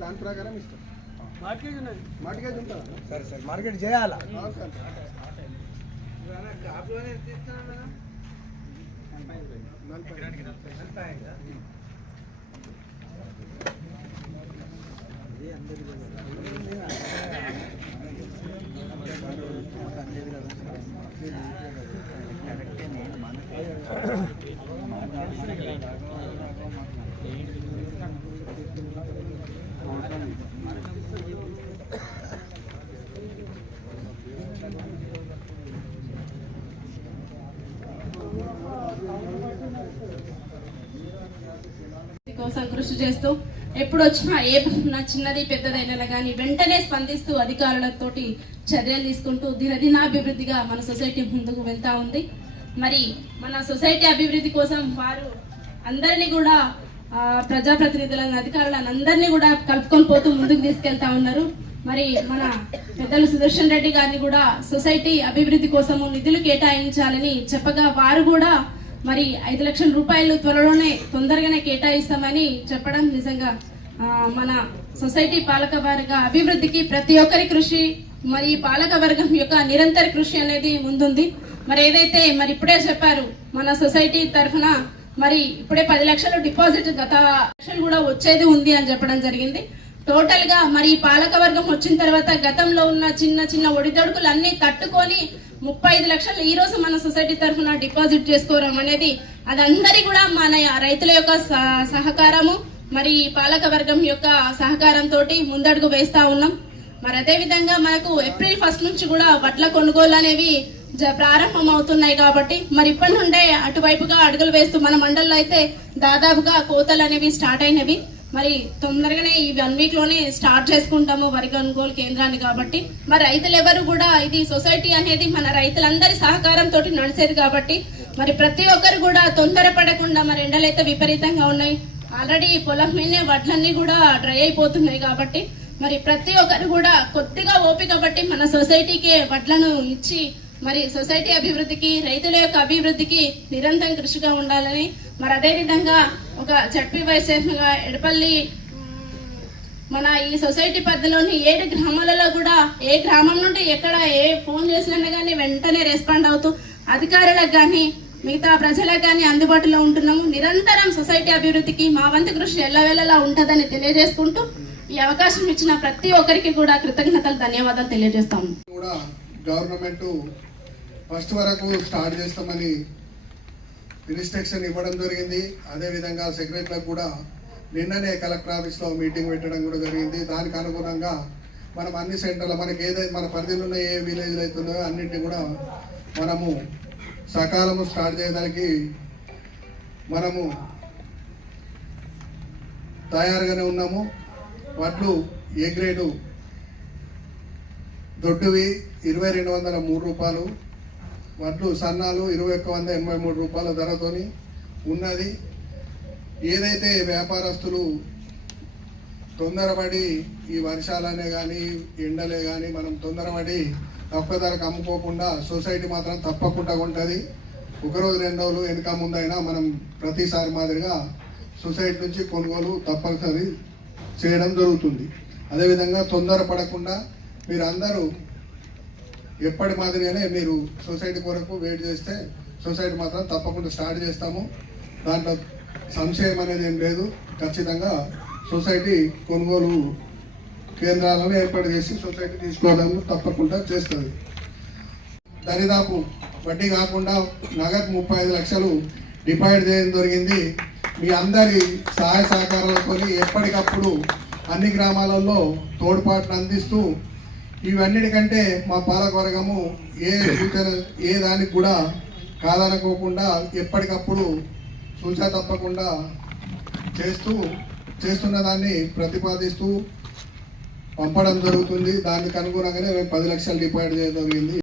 దాని ప్రకారం ఇస్తాం మార్కెట్ ఉన్నది. సరే సరే మార్కెట్ చేయాలా? కాపులోనే తీస్తున్నాను నలభై నలభై కోసం కృషి చేస్తూ ఎప్పుడు వచ్చినా ఏ నా చిన్నది పెద్దదైనా కానీ వెంటనే స్పందిస్తూ అధికారులతోటి చర్యలు తీసుకుంటూ దినదినాభివృద్ధిగా మన సొసైటీ ముందుకు వెళ్తా ఉంది. మరి మన సొసైటీ అభివృద్ధి కోసం వారు అందరినీ కూడా ప్రజాప్రతినిధులను అధికారులను అందరినీ కూడా కలుపుకొని పోతూ ముందుకు తీసుకెళ్తా ఉన్నారు. మరి మన పెద్దలు సుదర్శన్ రెడ్డి గారిని కూడా సొసైటీ అభివృద్ధి కోసము నిధులు కేటాయించాలని చెప్పగా వారు కూడా మరి ఐదు లక్షల రూపాయలు త్వరలోనే తొందరగానే కేటాయిస్తామని చెప్పడం నిజంగా మన సొసైటీ పాలక వర్గ అభివృద్ధికి ప్రతి ఒక్కరి కృషి మరి పాలక వర్గం యొక్క నిరంతర కృషి అనేది ముందుంది. మరి ఏదైతే మరి ఇప్పుడే చెప్పారు మన సొసైటీ తరఫున మరి ఇప్పుడే పది లక్షలు డిపాజిట్ గత లక్షలు కూడా వచ్చేది ఉంది అని చెప్పడం జరిగింది. టోటల్గా మరి పాలక వర్గం వచ్చిన తర్వాత గతంలో ఉన్న చిన్న చిన్న ఒడిదొడుకులు అన్ని తట్టుకొని ముప్పై ఐదు లక్షలు ఈ రోజు మన సొసైటీ తరఫున డిపాజిట్ చేసుకోవడం అనేది అదందరి కూడా మన రైతుల యొక్క సహకారము మరి పాలక వర్గం యొక్క సహకారంతో ముందడుగు వేస్తా ఉన్నాం. మరి అదే విధంగా మనకు ఏప్రిల్ ఫస్ట్ నుంచి కూడా వడ్ల కొనుగోలు అనేవి జ- ప్రారంభం అవుతున్నాయి కాబట్టి మరి ఇప్పటి నుండే అటువైపుగా అడుగులు వేస్తూ మన మండల్లో అయితే దాదాపుగా కోతలు అనేవి స్టార్ట్ అయినవి. మరి తొందరగానే ఈ వన్ వీక్లోనే స్టార్ట్ చేసుకుంటాము వరి కొనుగోలు కేంద్రాన్ని కాబట్టి. మరి రైతులు ఎవరు కూడా ఇది సొసైటీ అనేది మన రైతులందరి సహకారంతో నడిచేది కాబట్టి. మరి ప్రతి ఒక్కరు కూడా తొందర పడకుండా మరి ఎండలైతే విపరీతంగా ఉన్నాయి. ఆల్రెడీ పొలం మీదనే వడ్లన్నీ కూడా డ్రై అయిపోతున్నాయి కాబట్టి. మరి ప్రతి ఒక్కరు కూడా కొద్దిగా ఓపిక బట్టి మన సొసైటీకి వడ్లను ఇచ్చి మరి సొసైటీ అభివృద్ధికి రైతుల యొక్క అభివృద్ధికి నిరంతరం కృషిగా ఉండాలని మరి అదే విధంగా ఒక చట్పీ వైస్ చైర్మన్గా ఎడపల్లి మన ఈ సొసైటీ పరిధిలోని ఏడు గ్రామాలలో కూడా ఏ గ్రామం నుండి ఎక్కడ ఏ ఫోన్ చేసినా కానీ వెంటనే రెస్పాండ్ అవుతూ అధికారులకు కానీ మిగతా ప్రజలకు కానీ అందుబాటులో ఉంటున్నాము. నిరంతరం సొసైటీ అభివృద్ధికి మా వంతు కృషి ఎల్లవేళలా ఉంటుందని తెలియజేసుకుంటూ ఈ అవకాశం ఇచ్చిన ప్రతి ఒక్కరికి కూడా కృతజ్ఞతలు ధన్యవాదాలు తెలియజేస్తాము. కూడా గవర్నమెంట్ ఫస్ట్ వరకు స్టార్ట్ చేస్తామని ఇన్స్ట్రక్షన్ ఇవ్వడం జరిగింది. అదేవిధంగా సెక్రటరీలకు కూడా నిన్ననే కలెక్టర్ ఆఫీస్లో మీటింగ్ పెట్టడం కూడా జరిగింది. దానికి అనుగుణంగా మనం అన్ని సెంటర్లో మనకి ఏదైతే మన పరిధిలో ఉన్న ఏ విలేజ్లు అవుతున్నాయో అన్నింటినీ కూడా మనము సకాలము స్టార్ట్ చేయడానికి మనము తయారుగానే ఉన్నాము. వడ్లు ఏ గ్రేడు? దొడ్డువి ఇరవై రెండు వందల మూడు రూపాయలు. వడ్లు సన్నాలు ఇరవై ఒక్క వంద ఎనభై మూడు రూపాయల ధరతోని ఉన్నది. ఏదైతే వ్యాపారస్తులు తొందరపడి ఈ వర్షాలనే కానీ ఎండలే కానీ మనం తొందరపడి తక్కువ ధరకు అమ్ముకోకుండా సొసైటీ మాత్రం తప్పకుండా ఉంటుంది ఒకరోజు రెండు రోజులు వెనుక ముందైనా మనం ప్రతిసారి మాదిరిగా సొసైటీ నుంచి కొనుగోలు తప్పనిసరి చేయడం జరుగుతుంది. అదేవిధంగా తొందరపడకుండా మీరు అందరూ ఎప్పటి మాదిరిగానే మీరు సొసైటీ కొరకు వెయిట్ చేస్తే సొసైటీ మాత్రం తప్పకుండా స్టార్ట్ చేస్తాము. దాంట్లో సంశయం అనేది ఏం లేదు. ఖచ్చితంగా సొసైటీ కొనుగోలు కేంద్రాలను ఏర్పాటు చేసి సొసైటీ తీసుకోవడం తప్పకుండా చేస్తుంది. దరిదాపు వడ్డీ కాకుండా నగదు ముప్పై ఐదు లక్షలు డిపాజిట్ చేయడం జరిగింది. మీ అందరి సహాయ సహకారాలతో ఎప్పటికప్పుడు అన్ని గ్రామాలలో తోడ్పాటును అందిస్తూ ఇవన్నిటికంటే మా పాలకవర్గము ఏ సూచన ఏ దానికి కూడా కాదనుకోకుండా ఎప్పటికప్పుడు సూచన తప్పకుండా చేస్తూ చేస్తున్న దాన్ని ప్రతిపాదిస్తూ పంపడం జరుగుతుంది. దానికి అనుగుణంగానే మేము పది లక్షలు డిపాజిట్ చేయడం జరిగింది.